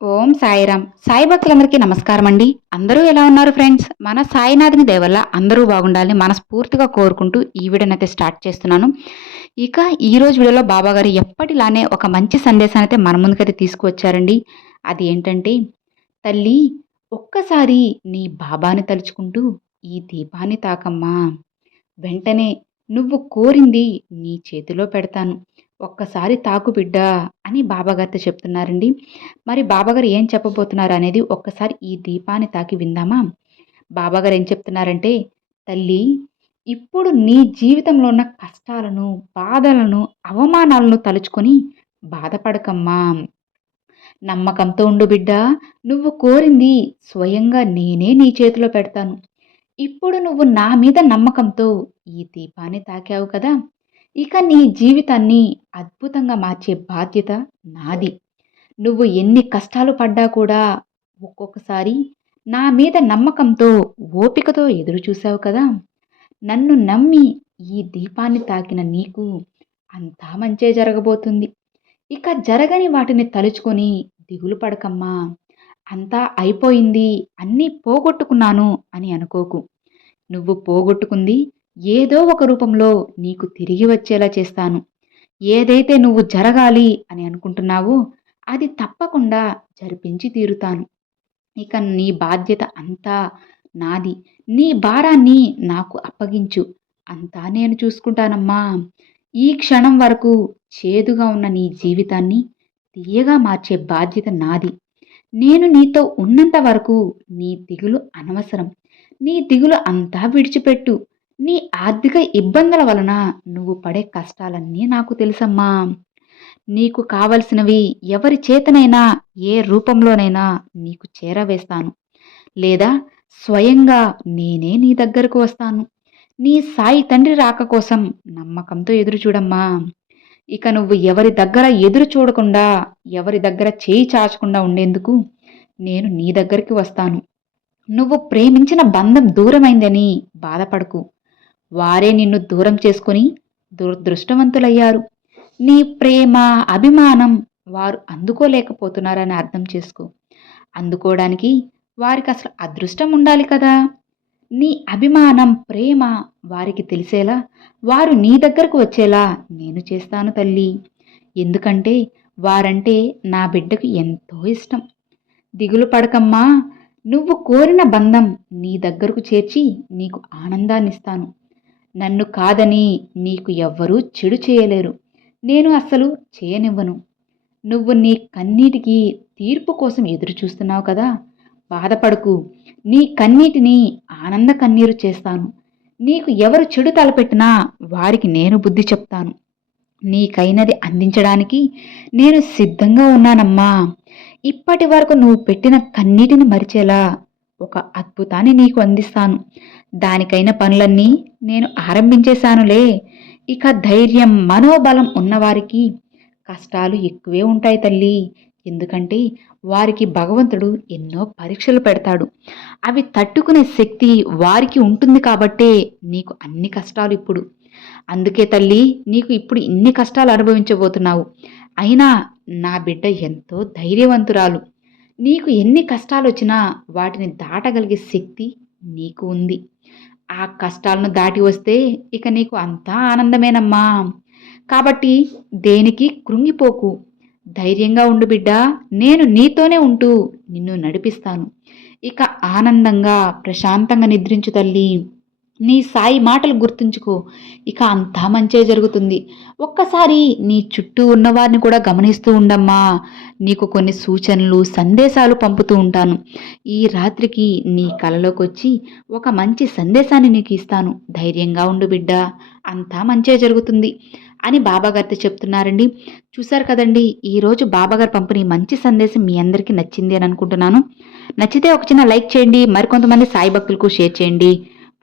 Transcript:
ఓం సాయిరామ్. సాయి భక్తులందరికీ నమస్కారం అండి అందరూ ఎలా ఉన్నారు ఫ్రెండ్స్? మన సాయినాథుని దేవల్ల అందరూ బాగుండాలని మనస్ఫూర్తిగా కోరుకుంటూ ఈ వీడియోనైతే స్టార్ట్ చేస్తున్నాను. ఇక ఈ రోజు వీడియోలో బాబా గారు ఎప్పటిలానే ఒక మంచి సందేశాన్ని అయితే మన ముందుకైతే తీసుకువచ్చారండి. అది ఏంటంటే తల్లి ఒక్కసారి నీ బాబాని తలుచుకుంటూ ఈ దీపాన్ని తాకమ్మా. వెంటనే నువ్వు కోరింది నీ చేతిలో పెడతాను. ఒక్కసారి తాకు బిడ్డ అని బాబాగారితో చెప్తున్నారండి. మరి బాబాగారు ఏం చెప్పబోతున్నారు అనేది ఒక్కసారి ఈ దీపాన్ని తాకి విందామా? బాబాగారు ఏం చెప్తున్నారంటే తల్లి ఇప్పుడు నీ జీవితంలో ఉన్న కష్టాలను బాధలను అవమానాలను తలుచుకొని బాధపడకమ్మా. నమ్మకంతో ఉండు బిడ్డ నువ్వు కోరింది స్వయంగా నేనే నీ చేతిలో పెడతాను. ఇప్పుడు నువ్వు నా మీద నమ్మకంతో ఈ దీపాన్ని తాకావు కదా. ఇక నీ జీవితాన్ని అద్భుతంగా మార్చే బాధ్యత నాది. నువ్వు ఎన్ని కష్టాలు పడ్డా కూడా ఒక్కొక్కసారి నా మీద నమ్మకంతో ఓపికతో ఎదురు చూసావు కదా? నన్ను నమ్మి ఈ దీపాన్ని తాకిన నీకు అంతా మంచే జరగబోతుంది. ఇక జరగని వాటిని తలుచుకొని దిగులు పడకమ్మా. అంతా అయిపోయింది అన్నీ పోగొట్టుకున్నాను అని అనుకోకు. నువ్వు పోగొట్టుకుంది ఏదో ఒక రూపంలో నీకు తిరిగి వచ్చేలా చేస్తాను. ఏదైతే నువ్వు జరగాలి అని అనుకుంటున్నావో అది తప్పకుండా జరిపించి తీరుతాను. ఇక నీ బాధ్యత అంతా నాది. నీ భారాన్ని నాకు అప్పగించు. అంతా నేను చూసుకుంటానమ్మా. ఈ క్షణం వరకు చేదుగా ఉన్న నీ జీవితాన్ని తీయగా మార్చే బాధ్యత నాది. నేను నీతో ఉన్నంత వరకు నీ దిగులు అనవసరం. నీ దిగులు అంతా విడిచిపెట్టు. నీ ఆర్థిక ఇబ్బందుల వలన నువ్వు పడే కష్టాలన్నీ నాకు తెలుసమ్మా. నీకు కావలసినవి ఎవరి చేతనైనా ఏ రూపంలోనైనా నీకు చేరవేస్తాను. లేదా స్వయంగా నేనే నీ దగ్గరకు వస్తాను. నీ సాయి తండ్రి రాక కోసం నమ్మకంతో ఎదురు చూడమ్మా. ఇక నువ్వు ఎవరి దగ్గర ఎదురు చూడకుండా ఎవరి దగ్గర చేయి చాచకుండా ఉండేందుకు నేను నీ దగ్గరికి వస్తాను. నువ్వు ప్రేమించిన బంధం దూరమైందని బాధపడకు. వారే నిన్ను దూరం చేసుకుని దురదృష్టవంతులయ్యారు. నీ ప్రేమ అభిమానం వారు అందుకోలేకపోతున్నారని అర్థం చేసుకో. అందుకోవడానికి వారికి అసలు అదృష్టం ఉండాలి కదా. నీ అభిమానం ప్రేమ వారికి తెలిసేలా వారు నీ దగ్గరకు వచ్చేలా నేను చేస్తాను తల్లి. ఎందుకంటే వారంటే నా బిడ్డకు ఎంతో ఇష్టం. దిగులు పడకమ్మా. నువ్వు కోరిన బంధం నీ దగ్గరకు చేర్చి నీకు ఆనందాన్నిస్తాను. నన్ను కాదని నీకు ఎవ్వరూ చెడు చేయలేరు. నేను అస్సలు చేయనివ్వను. నువ్వు నీ కన్నీటికి తీర్పు కోసం ఎదురు చూస్తున్నావు కదా. బాధపడకు. నీ కన్నీటిని ఆనంద కన్నీరు చేస్తాను. నీకు ఎవరు చెడు తలపెట్టినా వారికి నేను బుద్ధి చెప్తాను. నీకైనది అందించడానికి నేను సిద్ధంగా ఉన్నానమ్మా. ఇప్పటి వరకు నువ్వు పెట్టిన కన్నీటిని మరిచేలా ఒక అద్భుతాన్ని నీకు అందిస్తాను. దానికైన పనులన్నీ నేను ఆరంభించేశానులే. ఇక ధైర్యం మనోబలం ఉన్నవారికి కష్టాలు ఎక్కువే ఉంటాయి తల్లి. ఎందుకంటే వారికి భగవంతుడు ఎన్నో పరీక్షలు పెడతాడు. అవి తట్టుకునే శక్తి వారికి ఉంటుంది కాబట్టే నీకు అన్ని కష్టాలు ఇప్పుడు. అందుకే తల్లి నీకు ఇప్పుడు ఇన్ని కష్టాలు అనుభవించబోతున్నావు. అయినా నా బిడ్డ ఎంతో ధైర్యవంతురాలు. నీకు ఎన్ని కష్టాలు వచ్చినా వాటిని దాటగలిగే శక్తి నీకు ఉంది. ఆ కష్టాలను దాటి వస్తే ఇక నీకు అంతా ఆనందమేనమ్మా. కాబట్టి దేనికి కృంగిపోకు. ధైర్యంగా ఉండు బిడ్డ నేను నీతోనే ఉంటూ నిన్ను నడిపిస్తాను. ఇక ఆనందంగా ప్రశాంతంగా నిద్రించు తల్లి. నీ సాయి మాటలు గుర్తుంచుకో. ఇక అంతా మంచే జరుగుతుంది. ఒక్కసారి నీ చుట్టూ ఉన్నవారిని కూడా గమనిస్తూ ఉండమ్మా. నీకు కొన్ని సూచనలు సందేశాలు పంపుతూ ఉంటాను. ఈ రాత్రికి నీ కలలోకి వచ్చి ఒక మంచి సందేశాన్ని నీకు ఇస్తాను. ధైర్యంగా ఉండు బిడ్డ. అంతా మంచే జరుగుతుంది. అని బాబాగారితో చెప్తున్నారండి. చూశారు కదండి ఈరోజు బాబాగారు పంపిణీ మంచి సందేశం మీ అందరికీ నచ్చింది అని అనుకుంటున్నాను. నచ్చితే ఒక చిన్న లైక్ చేయండి. మరికొంతమంది సాయి భక్తులకు షేర్ చేయండి.